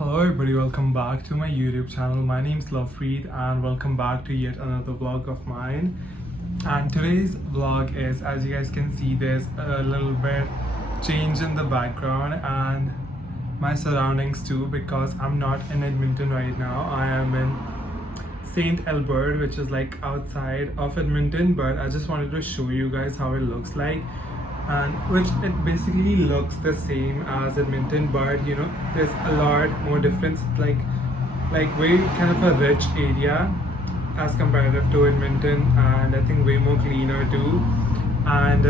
Hello everybody, welcome back to my YouTube channel. My name is LOVEPREET and welcome back to yet another vlog of mine. And today's vlog is, as you guys can see, there's a little bit change in the background and my surroundings too, because I'm not in Edmonton right now. I am in St.Albert, which is like outside of Edmonton, but I just wanted to show you guys how it looks like, and which it basically looks the same as Edmonton, but you know there's a lot more difference. It's like very kind of a rich area as comparative to Edmonton, and I think way more cleaner too. And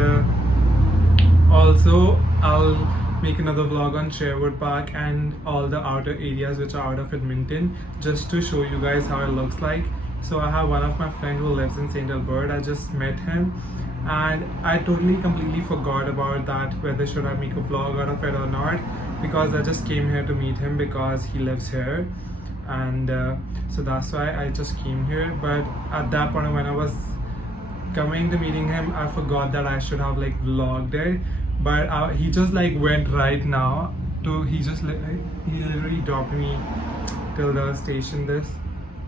also I'll make another vlog on Sherwood Park and all the outer areas which are out of Edmonton, just to show you guys how it looks like. So I have one of my friends who lives in St.Albert. I just met him and I totally completely forgot about that, whether should I make a vlog out of it or not, because I just came here to meet him because he lives here, and so that's why I just came here. But at that point when I was coming to meeting him, I forgot that I should have like vlogged it. But he just like went right now to, he literally dropped me till the station, this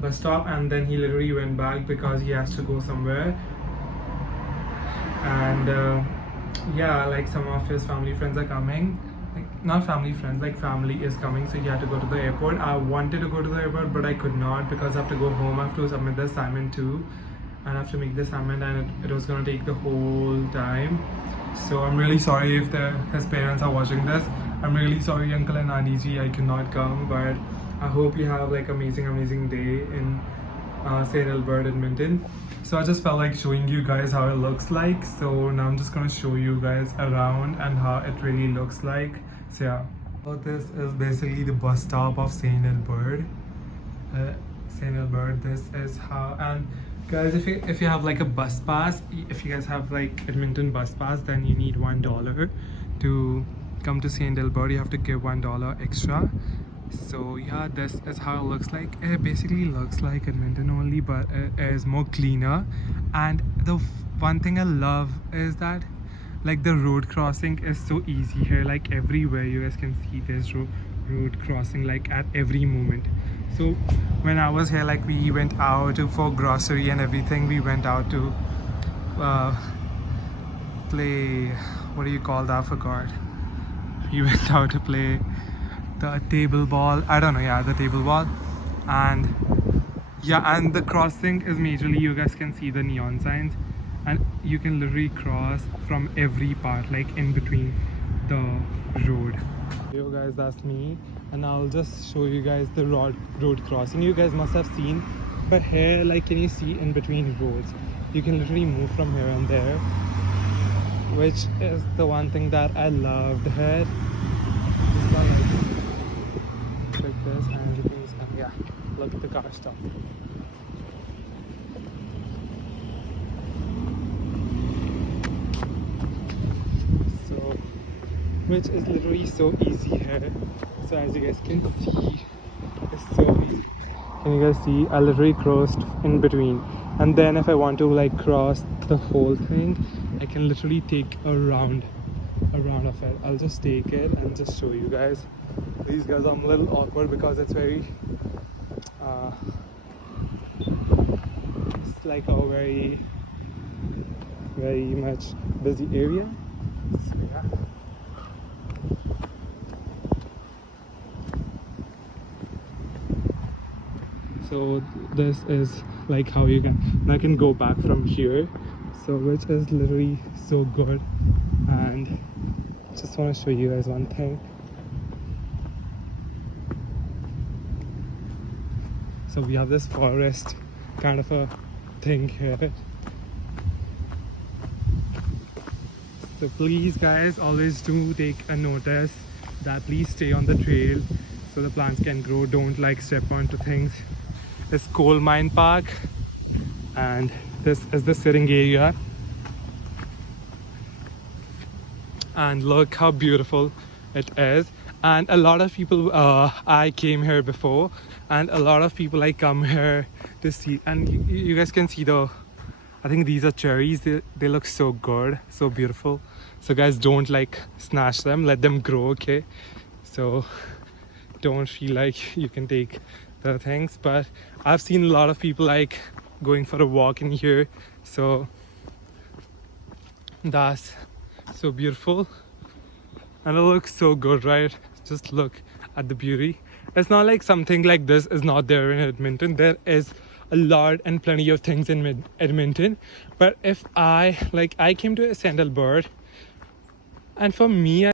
bus stop, and then he literally went back because he has to go somewhere. And yeah, like some of his family friends are coming, like not family friends, like family is coming, so he had to go to the airport. I wanted to go to the airport but I could not because I have to go home. I have to submit the assignment too, and I have to make the assignment, and it was going to take the whole time. So I'm really sorry if his parents are watching this. I'm really sorry, uncle and auntie ji, I cannot come, but I hope you have like amazing day in St.Albert, Edmonton. So I just felt like showing you guys how it looks like. So now I'm just gonna show you guys around and how it really looks like. So yeah, so this is basically the bus stop of St.Albert. St.Albert, this is how. And guys, if you have like a bus pass, if you guys have like Edmonton bus pass, then you need $1 to come to St.Albert. You have to give $1 extra. So yeah, this is how it looks like. It basically looks like Edmonton only, but it is more cleaner. And the one thing I love is that like the road crossing is so easy here. Like everywhere you guys can see there's road crossing like at every moment. So when I was here, like we went out for grocery and everything. We went out to play, what do you call that, I forgot. We went out to play the table ball, I don't know, yeah, the table ball. And yeah, and the crossing is majorly, you guys can see the neon signs, and you can literally cross from every part, like in between the road. Yo guys, that's me, and I'll just show you guys the road crossing. You guys must have seen, but here, like, can you see in between roads, you can literally move from here and there, which is the one thing that I loved here. Like this, and yeah, look at the car stop. So, which is literally so easy here. So as you guys can see, it's so easy. Can you guys see? I literally crossed in between, and then if I want to like cross the whole thing, I can literally take a round of it. I'll just take it and just show you guys. These guys, I'm a little awkward because it's very it's like a very much busy area. So yeah, so this is like how you can, I can go back from here, so which is literally so good. And just want to show you guys one thing. So we have this forest kind of a thing here. So please guys, always do take a notice that please stay on the trail so the plants can grow. Don't like step onto things. It's coal mine park, and this is the sitting area. And look how beautiful it is. And a lot of people, I came here before, and a lot of people like come here to see, and you guys can see I think these are cherries. They look so good, so beautiful. So guys, don't like snatch them, let them grow, okay? So don't feel like you can take the things, but I've seen a lot of people like going for a walk in here, so that's so beautiful and it looks so good, right? Just look at the beauty. It's not like something like this is not there in Edmonton. There is a lot and plenty of things in Edmonton, but if I came to St.Albert, and for me,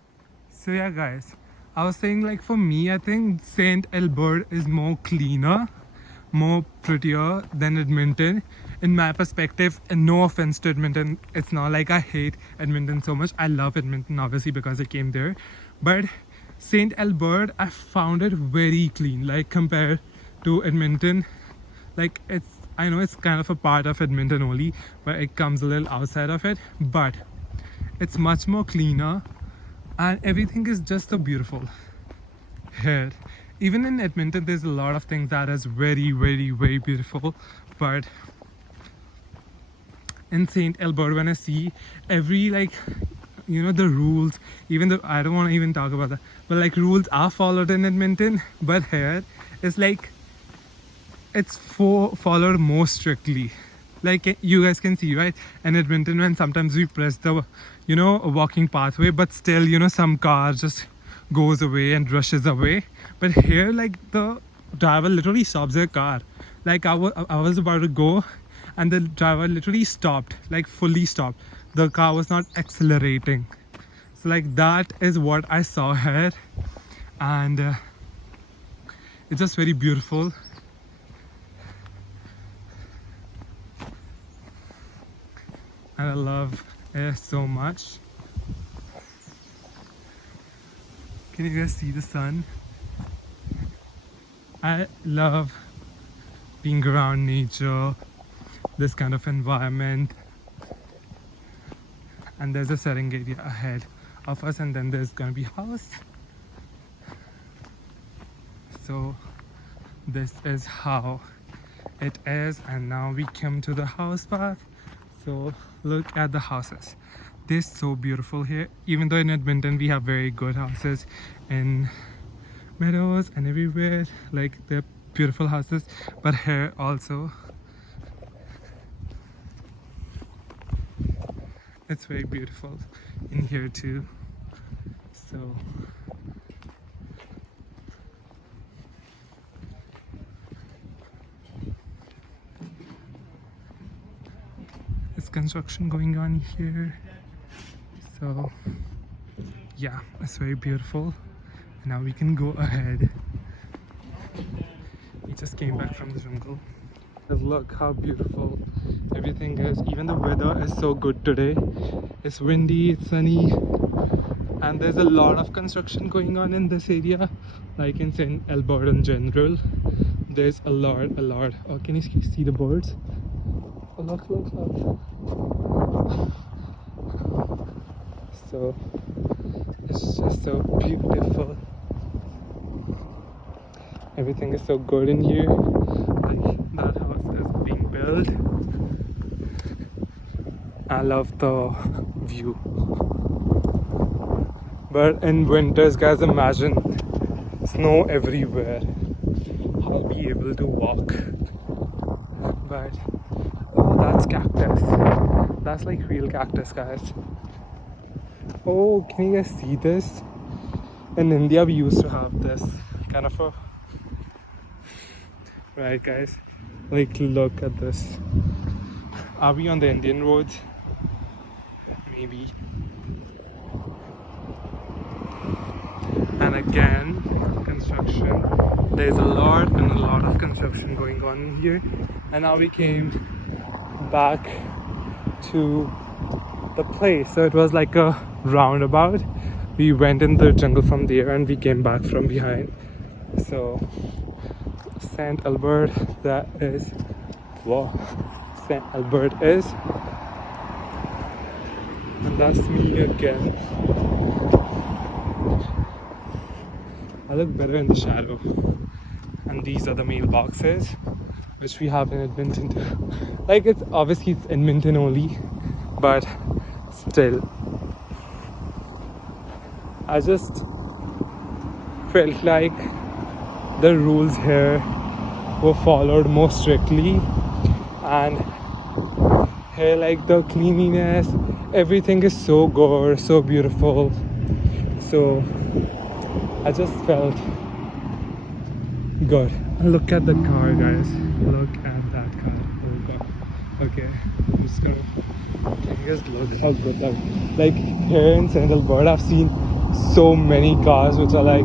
so yeah guys, I was saying, like, for me, I think St.Albert is more cleaner, more prettier than Edmonton in my perspective. And no offense to Edmonton, it's not like I hate Edmonton so much. I love Edmonton obviously because I came there, but St.Albert, I found it very clean, like compared to Edmonton. Like, I know it's kind of a part of Edmonton only, but it comes a little outside of it, but it's much more cleaner and everything is just so beautiful here. Even in Edmonton, there's a lot of things that is very, very, very beautiful, but in St.Albert, when I see every, like, you know, the rules, even though I don't want to even talk about that, but like rules are followed in Edmonton, but here it's like it's followed more strictly. Like you guys can see, right, in Edmonton, when sometimes we press the, you know, a walking pathway, but still, you know, some car just goes away and rushes away. But here, like, the driver literally stops their car. Like I was about to go and the driver literally stopped, like fully stopped. The car was not accelerating. So like that is what I saw here, and it's just very beautiful. And I love it so much. Can you guys see the sun? I love being around nature, this kind of environment. And there's a setting area ahead of us, and then there's gonna be house. So this is how it is, and now we come to the house part. So look at the houses. They're so beautiful here. Even though in Edmonton we have very good houses in Meadows and everywhere, like they're beautiful houses, but here also it's very beautiful in here too. So there's construction going on here. So yeah, it's very beautiful. Now we can go ahead. We just came back from the jungle. Just look how beautiful everything is. Even the weather is so good today. It's windy, it's sunny, and there's a lot of construction going on in this area, like in St.Albert in general. There's a lot. Oh, can you see the birds? Oh, look. So it's just so beautiful. Everything is so good in here. Like that house is being built. I love the view. But in winters, guys, imagine snow everywhere. I'll be able to walk. But oh, that's cactus. That's like real cactus, guys. Oh, can you guys see this? In India, we used to have this kind of a... Right, guys? Like, look at this. Are we on the Indian roads? Maybe. And again, construction. There's a lot of construction going on in here. And now we came back to the place. So it was like a roundabout. We went in the jungle from there and we came back from behind. So St.Albert, that is what St.Albert is. And that's me again. I look better in the shadow. And these are the mailboxes which we have in Edmonton too. Like, it's obviously it's Edmonton only, but still I just felt like the rules here were followed more strictly, and here like the cleanliness, everything is so good, so beautiful. So I just felt good. Look at the car, guys. Look at that car. Oh god. Okay, I'm just gonna. Can you guys look how good that? Like here in St.Albert, I've seen so many cars which are like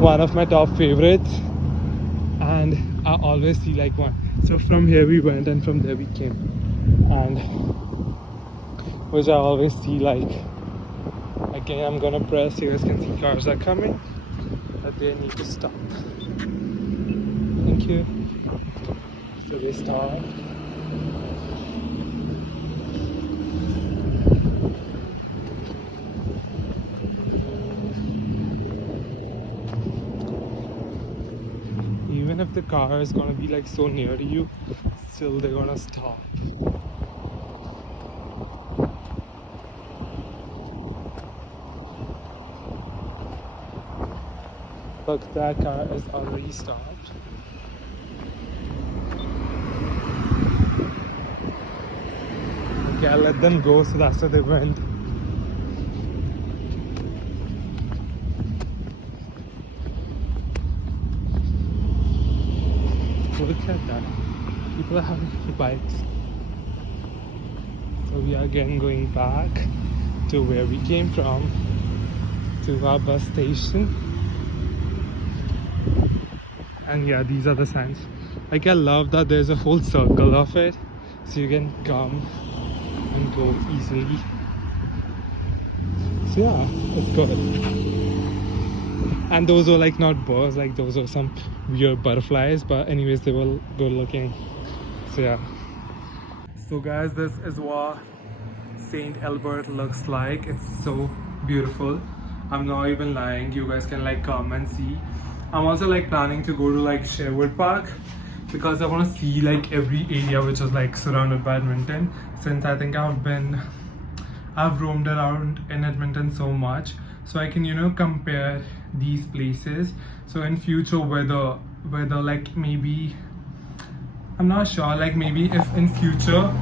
one of my top favorites, and I always see like one. So from here we went, and from there we came, and which I always see like. Again, I'm gonna press. You guys can see cars are coming, but they need to stop. Thank you. So they stop. Even if the car is gonna be like so near to you, still they're gonna stop. Look, that car is already stopped. Okay, I'll let them go, so that's where they went. Look at that. People are having bikes. So we are again going back to where we came from, to our bus station. And yeah, these are the signs. Like I love that there's a whole circle of it, so you can come and go easily. So yeah, it's good. And those are like not birds, like those are some weird butterflies, but anyways they were good looking. So yeah. So guys, this is what St.Albert looks like. It's so beautiful. I'm not even lying. You guys can like come and see. I'm also like planning to go to like Sherwood Park because I want to see like every area which is like surrounded by Edmonton, since I think I've roamed around in Edmonton so much, so I can, you know, compare these places. So in future, whether like maybe, I'm not sure, like maybe if in future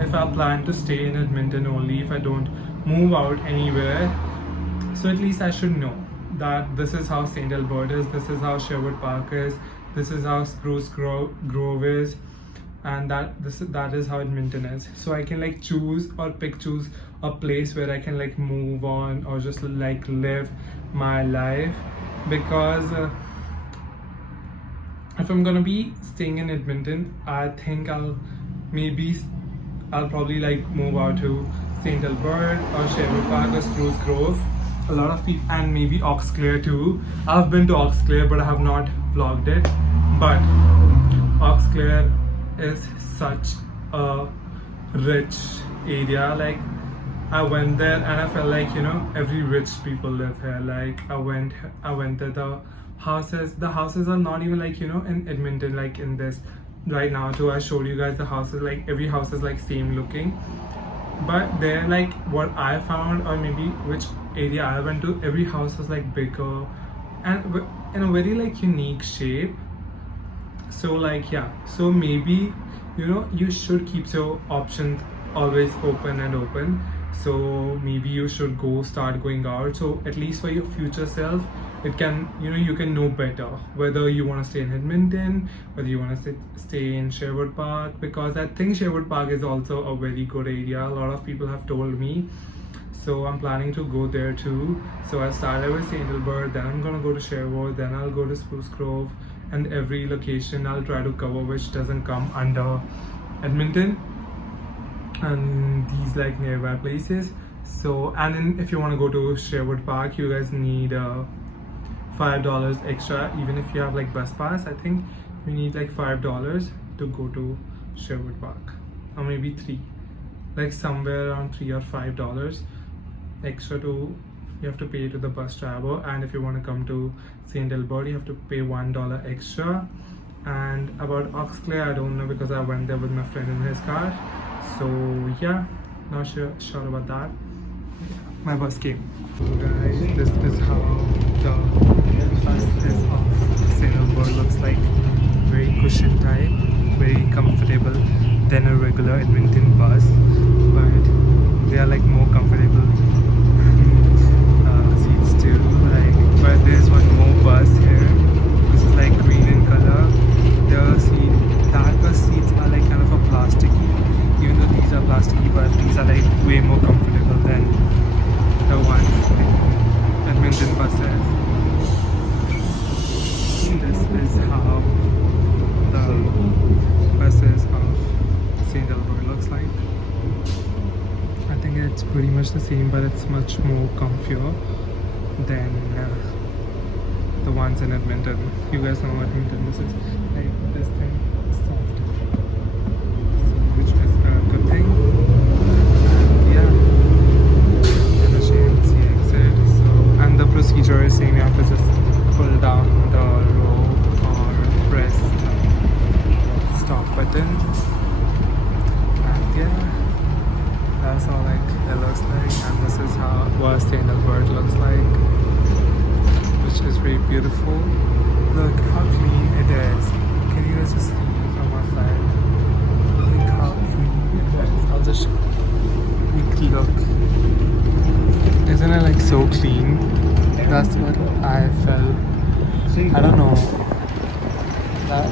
if I plan to stay in Edmonton only, if I don't move out anywhere, so at least I should know that this is how St.Albert is, this is how Sherwood Park is, this is how Spruce Grove is, and that is how Edmonton is. So I can like choose a place where I can like move on or just like live my life, because if I'm gonna be staying in Edmonton, I think I'll probably like move out to St.Albert or Sherwood Park or Spruce Grove. A lot of people, and maybe Auxclair too. I've been to Auxclair but I have not vlogged it. But Auxclair is such a rich area. Like I went there and I felt like, you know, every rich people live here. Like I went there, the houses are not even like, you know, in Edmonton, like in this right now too. I showed you guys the houses, like every house is like same looking, but they're like what I found, or maybe which area I went to, every house was like bigger and in a very like unique shape. So like yeah, so maybe, you know, you should keep your options always open. So maybe you should start going out, so at least for your future self, it can, you know, you can know better whether you want to stay in Edmonton, whether you want to stay in Sherwood Park, because I think Sherwood Park is also a very good area. A lot of people have told me, so I'm planning to go there too. So I started with St.Albert, then I'm gonna go to Sherwood, then I'll go to Spruce Grove, and every location I'll try to cover which doesn't come under Edmonton and these like nearby places. So, and then if you want to go to Sherwood Park, you guys need $5 extra. Even if you have like bus pass, I think you need like $5 to go to Sherwood Park, or maybe $3, like somewhere around $3 or $5 extra you have to pay to the bus driver. And if you want to come to St.Albert, you have to pay $1 extra. And about Auxclair, I don't know, because I went there with my friend in his car. So yeah, not sure about that. My bus came. So guys, this is how the bus is of St.Albert. Looks like very cushion type, very comfortable than a regular Edmonton bus, but they are like more comfortable seats too. Like, but there's one more bus here, which is like green in color. That bus seats are like kind of a plasticky, even though these are plasticky, but these are like way more comfortable than the ones like Edmonton buses. This is how the buses of St.Albert looks like. I think it's pretty much the same, but it's much more comfier than the ones in Edmonton. You guys know what Edmonton this is. Like this thing is soft, so, which is a good thing. Yeah, and the shades, the exit. So, and the procedure is same. You have to just pull down the rope or press the stop button, and yeah, that's how like it looks like. And this is how what St.Albert looks like, which is very beautiful. Look how clean it is. Can you guys just see from outside? Look how clean it is. I'll just look. Isn't it like so clean? That's what I felt. I don't know.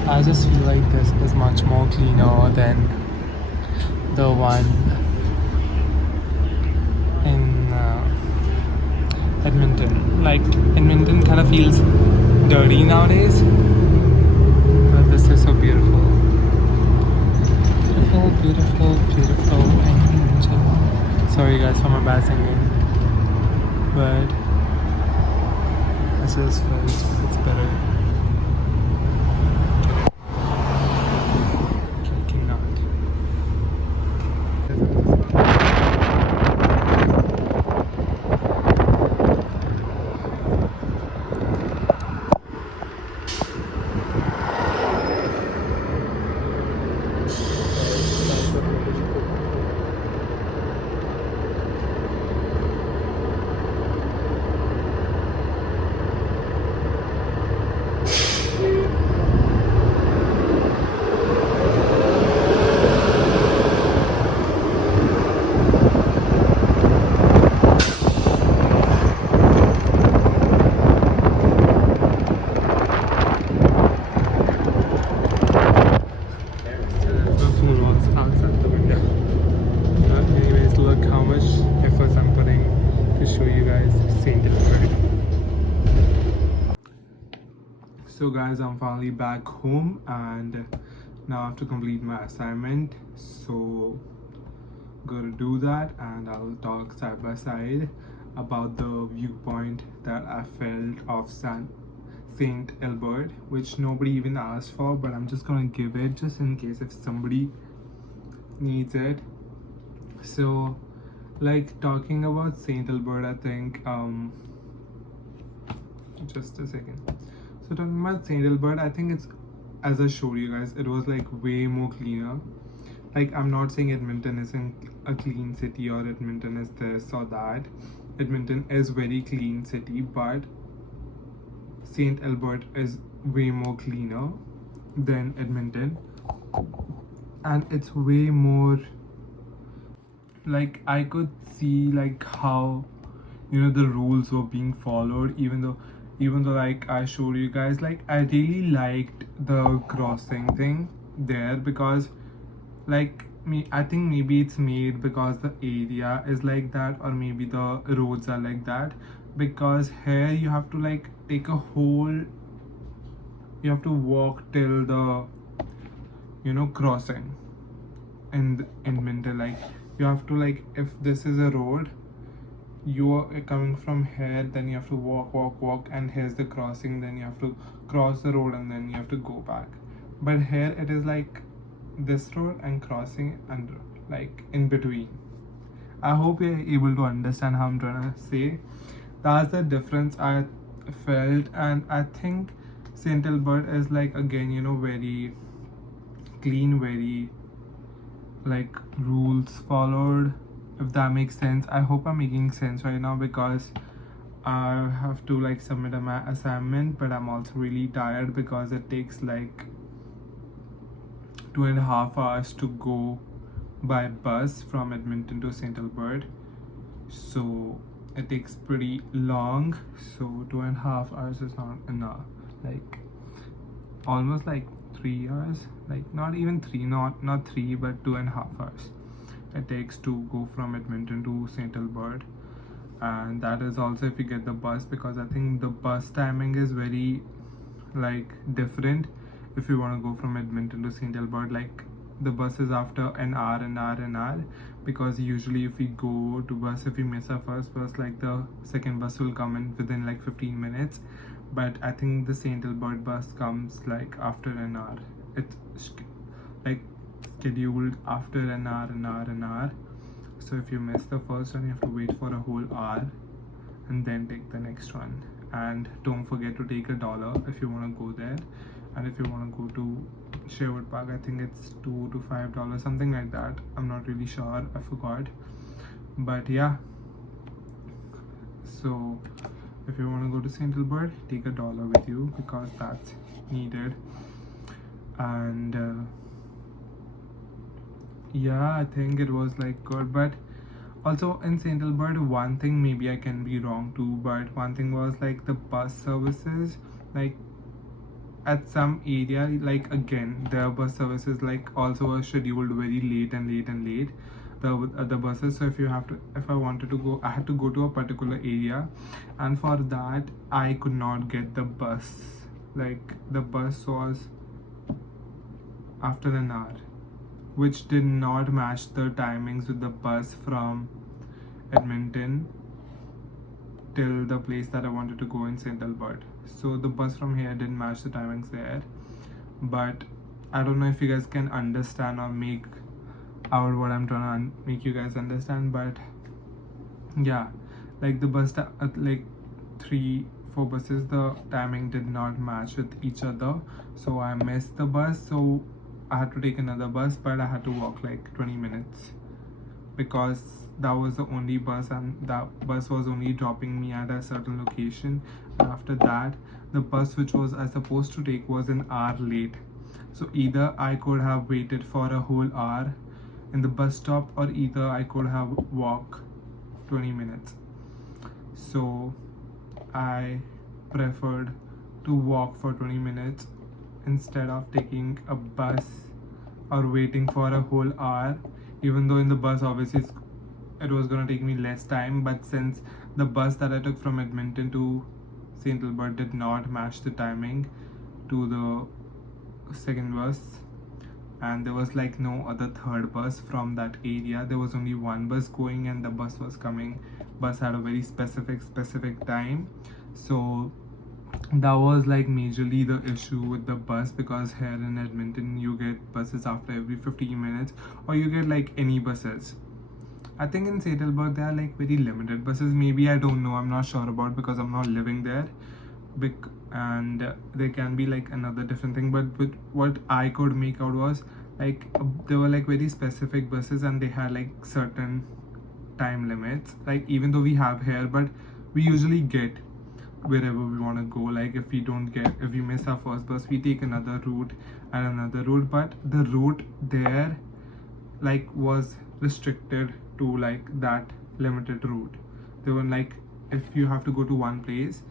I just feel like this is much more cleaner than the one in Edmonton. Like Edmonton kind of feels dirty nowadays, but this is so beautiful. Beautiful, beautiful, beautiful angel. Sorry guys for my bad singing, but I just felt it's better. I cannot. So guys, I'm finally back home and now I have to complete my assignment, so gotta do that, and I'll talk side by side about the viewpoint that I felt of St.Albert, which nobody even asked for, but I'm just gonna give it just in case if somebody needs it. So like talking about St.Albert, I think just a second. So talking about St.Albert, I think it's, as I showed you guys, it was like way more cleaner. Like I'm not saying Edmonton isn't a clean city or Edmonton is this or that. Edmonton is very clean city, but St.Albert is way more cleaner than Edmonton, and it's way more like I could see like how, you know, the rules were being followed, even though like I showed you guys, like I really liked the crossing thing there, because like I think maybe it's made because the area is like that, or maybe the roads are like that, because here you have to like take a whole, you have to walk till the, you know, crossing in Edmonton. Like you have to, like, if this is a road, you are coming from here, then you have to walk, and here's the crossing, then you have to cross the road and then you have to go back. But here it is like this road and crossing and like in between. I hope you're able to understand how I'm trying to say. That's the difference I felt, and I think St.Albert is like, again, you know, very clean, very like rules followed, if that makes sense. I hope I'm making sense right now, because I have to like submit my assignment, but I'm also really tired because it takes like 2.5 hours to go by bus from Edmonton to St.Albert. So it takes pretty long. So 2.5 hours is not enough. Like almost like 3 hours. Like not even three, not three, but 2.5 hours. It takes to go from Edmonton to St.Albert. And that is also if you get the bus, because I think the bus timing is very like different if you want to go from Edmonton to St.Albert. Like the bus is after an hour, because usually if we go to bus, if we miss our first bus, like the second bus will come in within like 15 minutes. But I think the St.Albert bus comes like after an hour. It's like scheduled after an hour. So if you miss the first one, you have to wait for a whole hour and then take the next one. And don't forget to take $1 if you want to go there. And if you want to go to Sherwood Park, I think it's $2 to $5, something like that. I'm not really sure, I forgot. But yeah, so if you want to go to St.Albert, take $1 with you because that's needed. And yeah, I think it was like good. But also in St.Albert, one thing, maybe I can be wrong too, but one thing was like the bus services, like at some area, like again the bus services like also are scheduled very late, the buses. So if I wanted to go, I had to go to a particular area, and for that I could not get the bus. Like the bus was after an hour, which did not match the timings with the bus from Edmonton till the place that I wanted to go in St.Albert. So the bus from here didn't match the timings there. But I don't know if you guys can understand or make out what I'm trying to make you guys understand. But yeah, like the bus like 3-4 buses, the timing did not match with each other, so I missed the bus. So I had to take another bus, but I had to walk like 20 minutes because that was the only bus, and that bus was only dropping me at a certain location. And after that, the bus which was I supposed to take was an hour late. So either I could have waited for a whole hour in the bus stop, or either I could have walked 20 minutes. So I preferred to walk for 20 minutes instead of taking a bus or waiting for a whole hour. Even though in the bus obviously it was gonna take me less time, but since the bus that I took from Edmonton to St.Albert did not match the timing to the second bus, and there was like no other third bus from that area, there was only one bus going, and the bus was coming. Bus had a very specific time. So that was like majorly the issue with the bus, because here in Edmonton you get buses after every 15 minutes, or you get like any buses. I think in St.Albert there are like very limited buses, maybe, I don't know, I'm not sure about because I'm not living there. And there can be like another different thing, but with what I could make out was like there were like very specific buses, and they had like certain time limits, like even though we have here, but we usually get wherever we want to go. Like if we miss our first bus, we take another route and another route, but the route there like was restricted to like that limited route. They were like, if you have to go to one place,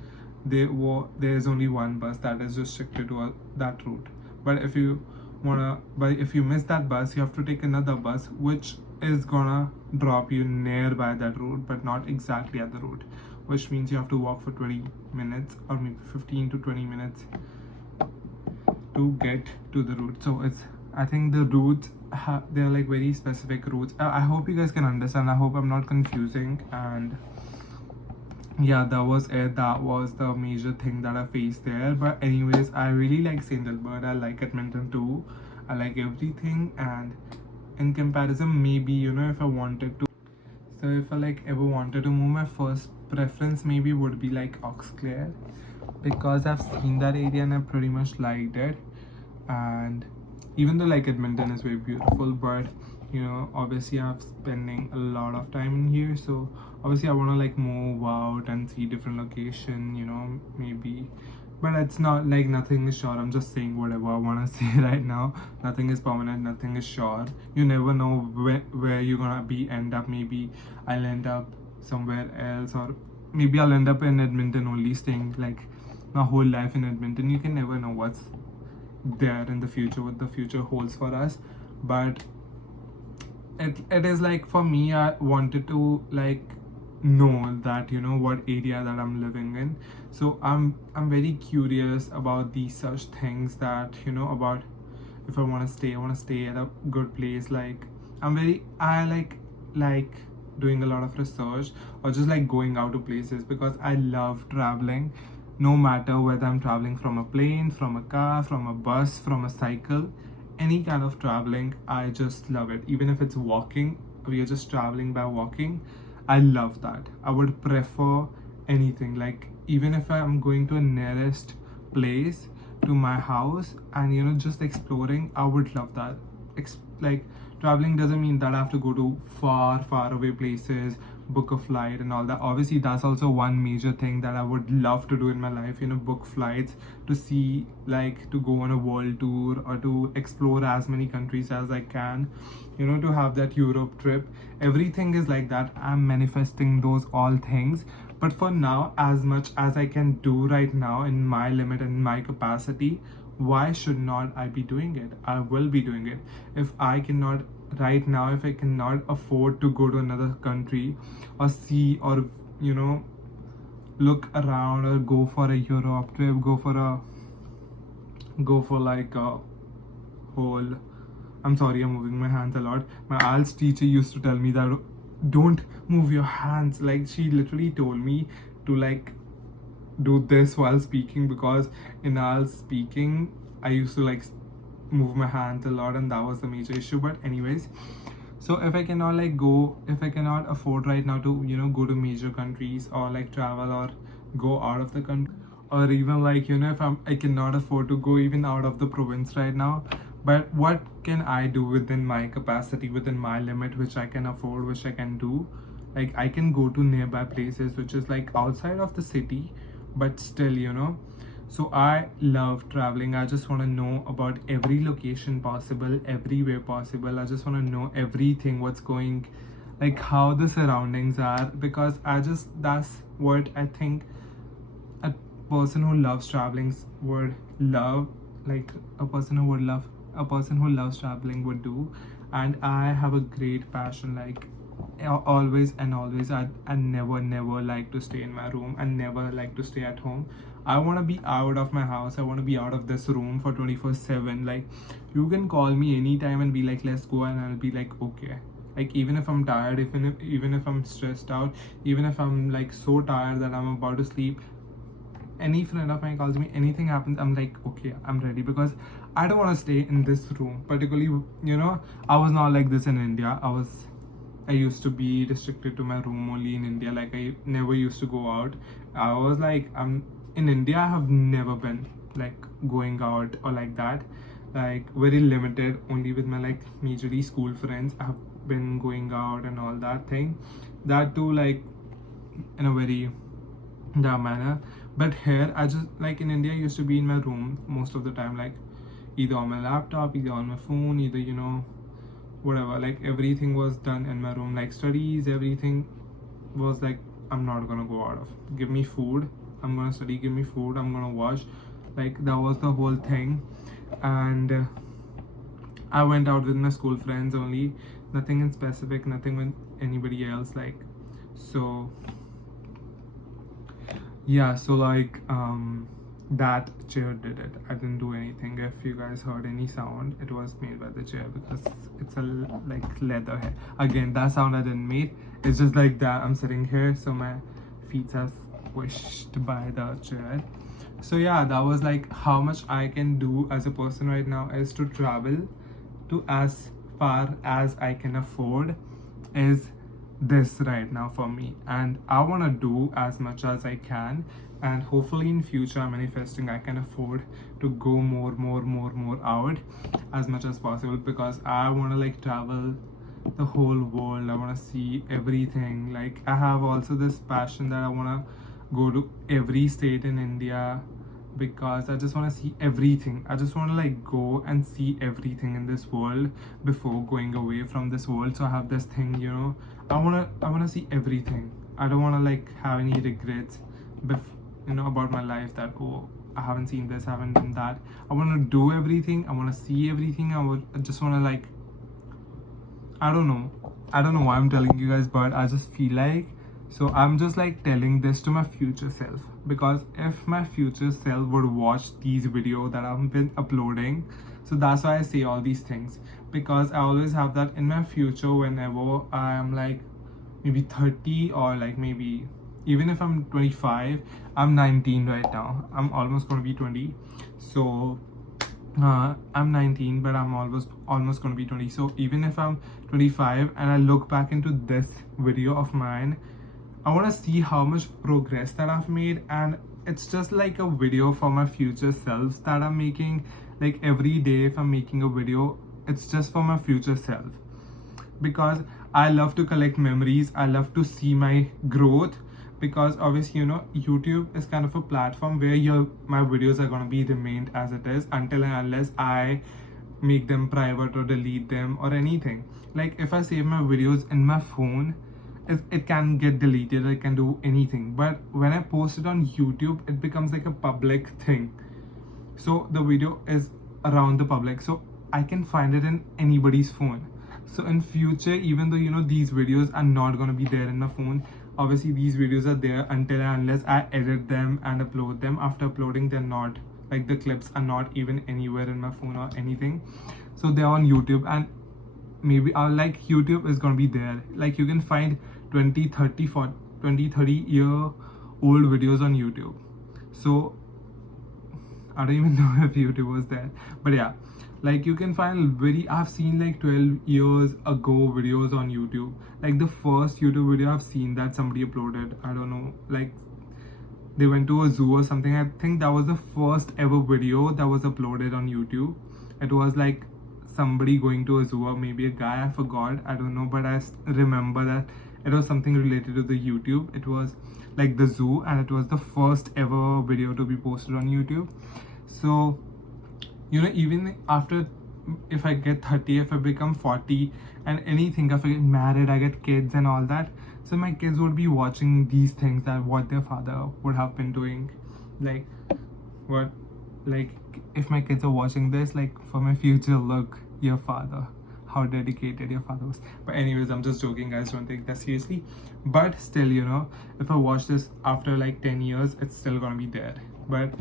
there's only one bus that is restricted to that route. But if you miss that bus, you have to take another bus which is gonna drop you nearby that route, but not exactly at the route, which means you have to walk for 20 minutes or maybe 15 to 20 minutes to get to the route. So I think the routes they're like very specific routes. I hope you guys can understand. I hope I'm not confusing. And yeah, that was it. That was the major thing that I faced there. But anyways, I really like St.Albert. I like Edmonton too. I like everything. And in comparison, maybe if I wanted to, so if I like ever wanted to move, my first preference maybe would be like Auxclair, because I've seen that area and I pretty much liked it. And even though like Edmonton is very beautiful, but you know, obviously I'm spending a lot of time in here, so obviously I want to like move out and see different location, you know, maybe. But it's not like nothing is sure. I'm just saying whatever I want to say right now. Nothing is permanent, nothing is sure. You never know where you're gonna be end up. Maybe I'll end up somewhere else, or maybe I'll end up in Edmonton only, staying like my whole life in Edmonton. You can never know what's there in the future, what the future holds for us. But it is like, for me, I wanted to like know that, you know, what area that I'm living in. So I'm very curious about these such things, that, you know, about if I want to stay, I want to stay at a good place. Like I like doing a lot of research, or just like going out to places, because I love traveling. No matter whether I'm traveling from a plane, from a car, from a bus, from a cycle, any kind of traveling, I just love it. Even if it's walking, we are just traveling by walking, I love that. I would prefer anything. Like, even if I'm going to a nearest place to my house and, you know, just exploring, I would love that. Like, traveling doesn't mean that I have to go to far away places, book a flight and all that. Obviously that's also one major thing that I would love to do in my life, you know, book flights to see, like, to go on a world tour, or to explore as many countries as I can, you know, to have that Europe trip. Everything is like that. I'm manifesting those all things. But for now, as much as I can do right now in my limit and my capacity, why should not I be doing it? I will be doing it. If I cannot right now, if I cannot afford to go to another country, or see, or, you know, look around, or go for a Europe trip, go for like a whole, I'm sorry, I'm moving my hands a lot. My IELTS teacher used to tell me that don't move your hands. Like, she literally told me to like do this while speaking, because in IELTS speaking I used to like move my hands a lot, and that was the major issue. But anyways, so if I cannot afford right now to, you know, go to major countries, or like travel, or go out of the country, or even like, you know, if I cannot afford to go even out of the province right now, but what can I do within my capacity, within my limit, which I can afford, which I can do? Like, I can go to nearby places which is like outside of the city, but still, you know. So I love traveling. I just want to know about every location possible, everywhere possible. I just want to know everything, what's going, like how the surroundings are, because that's what I think a person who loves traveling would love, like a person who loves traveling would do. And I have a great passion, like always and always. I never like to stay in my room, and never like to stay at home. I want to be out of my house. I want to be out of this room for 24/7. Like, you can call me anytime and be like, let's go, and I'll be like, okay. Like, even if I'm tired, even if I'm stressed out, even if I'm like so tired that I'm about to sleep, any friend of mine calls me, anything happens, I'm like, okay, I'm ready, because I don't want to stay in this room. Particularly, you know, I was not like this in India. I used to be restricted to my room only in India. Like, I never used to go out. I was like, I'm in India, I have never been like going out or like that. Like, very limited, only with my like majorly school friends I have been going out and all that thing. That too, like, in a very that manner. But here, I just, like, in India, I used to be in my room most of the time, like either on my laptop, either on my phone, either, you know, whatever. Like, everything was done in my room, like studies, everything was like, I'm not gonna go out of, give me food, I'm gonna study, give me food, I'm gonna watch. Like, that was the whole thing. And I went out with my school friends only, nothing in specific, nothing with anybody else. Like, so yeah, so like that chair did it. I didn't do anything. If you guys heard any sound, it was made by the chair, because it's a like leather hair. Again, that sound I didn't make. It's just like that I'm sitting here, so my feet are squished by the chair. So yeah, that was like how much I can do as a person right now, is to travel to as far as I can afford, is this right now for me. And I want to do as much as I can, and hopefully in future I'm manifesting I can afford to go more out as much as possible, because I want to like travel the whole world. I want to see everything. Like I have also this passion that I want to go to every state in India, because I just want to see everything. I just want to like go and see everything in this world before going away from this world. So I have this thing, you know, I want to see everything. I don't want to like have any regrets you know, about my life, that oh, I haven't seen this, I haven't done that. I want to do everything. I want to see everything. I just want to like, I don't know why I'm telling you guys, but I just feel like, so I'm just like telling this to my future self, because if my future self would watch these videos that I've been uploading, so that's why I say all these things, because I always have that in my future. Whenever I am like maybe 30, or like maybe even if I'm 25, I'm 19 right now, I'm almost gonna be 20. So I'm 19, but I'm almost gonna be 20. So even if I'm 25 and I look back into this video of mine, I want to see how much progress that I've made. And it's just like a video for my future selves that I'm making. Like every day if I'm making a video, it's just for my future self, because I love to collect memories. I love to see my growth, because obviously, you know, YouTube is kind of a platform where my videos are going to be remained as it is until and unless I make them private or delete them or anything. Like if I save my videos in my phone, it can get deleted, I can do anything. But when I post it on YouTube, it becomes like a public thing. So the video is around the public, so I can find it in anybody's phone. So in future, even though, you know, these videos are not going to be there in my phone, obviously these videos are there until and unless I edit them and upload them. After uploading, they're not, like the clips are not even anywhere in my phone or anything. So they're on YouTube, and maybe like YouTube is gonna be there. Like you can find 20 30 year old videos on YouTube. So I don't even know if YouTube was there, but yeah, like you can find I've seen like 12 years ago videos on YouTube. Like the first YouTube video I've seen that somebody uploaded, I don't know, like they went to a zoo or something. I think that was the first ever video that was uploaded on YouTube. It was like somebody going to a zoo, or maybe a guy, I forgot, I don't know, but I remember that it was something related to the YouTube. It was like the zoo, and it was the first ever video to be posted on YouTube. So, you know, even after, if I get 30, if I become 40 and anything, if I get married, I get kids and all that, so my kids would be watching these things, that what their father would have been doing. Like what, like if my kids are watching this, like for my future, look, your father, how dedicated your father was. But anyways, I'm just joking, guys, don't take that seriously. But still, you know, if I watch this after like 10 years, it's still gonna be there. But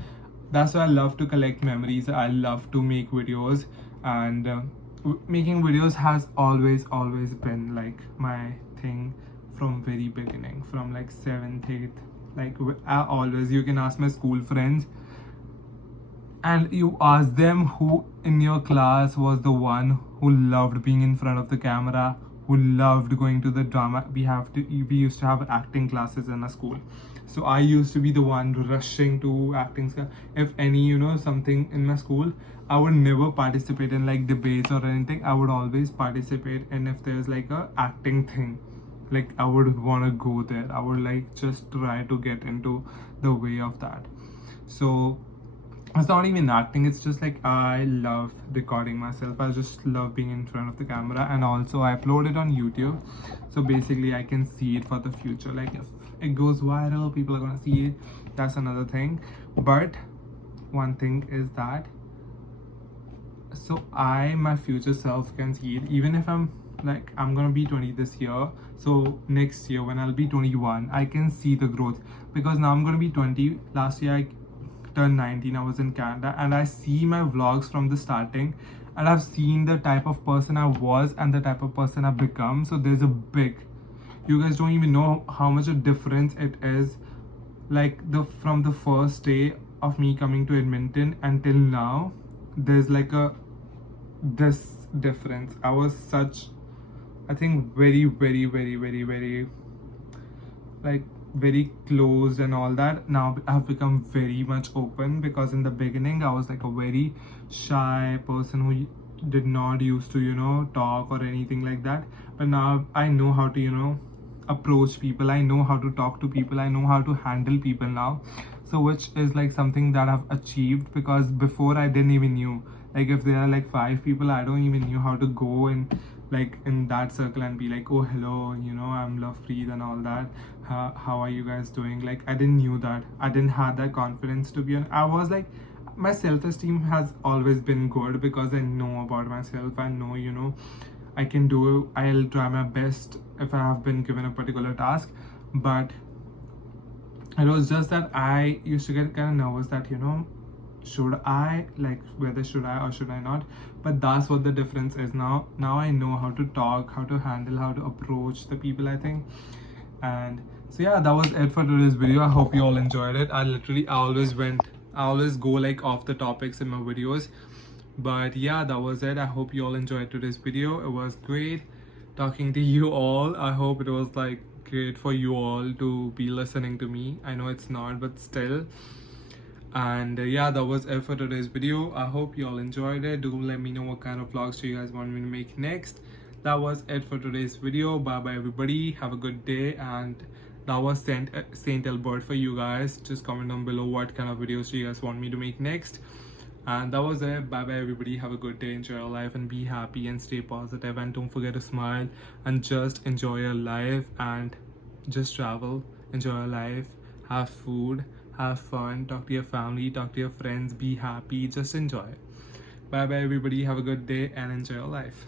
that's why I love to collect memories. I love to make videos, and making videos has always been like my thing from very beginning, from like 7th, 8th. Like I always, you can ask my school friends, and you ask them who in your class was the one who loved being in front of the camera, who loved going to the drama. We used to have acting classes in a school, so I used to be the one rushing to acting school. If any, you know, something in my school, I would never participate in like debates or anything. I would always participate in, if there's like a acting thing, like I would want to go there. I would like just try to get into the way of that. So it's not even acting, it's just like I love recording myself. I just love being in front of the camera, and also I upload it on YouTube, so basically I can see it for the future. Like if it goes viral, people are gonna see it, that's another thing. But one thing is that, so my future self can see it. Even if I'm gonna be 20 this year, so next year when I'll be 21, I can see the growth, because now I'm gonna be 20. Last year I turned 19, I was in Canada, and I see my vlogs from the starting, and I've seen the type of person I was and the type of person I've become. So there's a big, you guys don't even know how much a difference it is. Like from the first day of me coming to Edmonton until now, there's like this difference. I was such, I think, very like very closed and all that. Now I've become very much open, because in the beginning I was like a very shy person who did not used to, talk or anything like that. But now I know how to, approach people. I know how to talk to people. I know how to handle people now. So which is like something that I've achieved, because before I didn't even knew. Like if there are like 5 people, I don't even knew how to go in like in that circle and be like, oh hello, I'm Lovepreet and all that. How are you guys doing? Like I didn't knew that. I didn't have that confidence to be on. I was like, my self-esteem has always been good because I know about myself. I know, I can do it. I'll try my best if I have been given a particular task. But it was just that I used to get kind of nervous that, should I, like whether should I or should I not. But that's what the difference is now. Now I know how to talk, how to handle, how to approach the people, I think. And so yeah, that was it for today's video. I hope you all enjoyed it. I always go like off the topics in my videos. But yeah, that was it. I hope you all enjoyed today's video. It was great talking to you all. I hope it was like great for you all to be listening to me. I know it's not, but still. And yeah, that was it for today's video. I hope you all enjoyed it. Do let me know what kind of vlogs do you guys want me to make next. That was it for today's video. Bye bye everybody, have a good day. And that was St.Albert for you guys. Just comment down below what kind of videos do you guys want me to make next. And that was it. Bye bye everybody, have a good day, enjoy your life and be happy and stay positive, and don't forget to smile and just enjoy your life and just travel, enjoy your life, have food, have fun, talk to your family, talk to your friends, be happy, just enjoy. Bye bye everybody, have a good day and enjoy your life.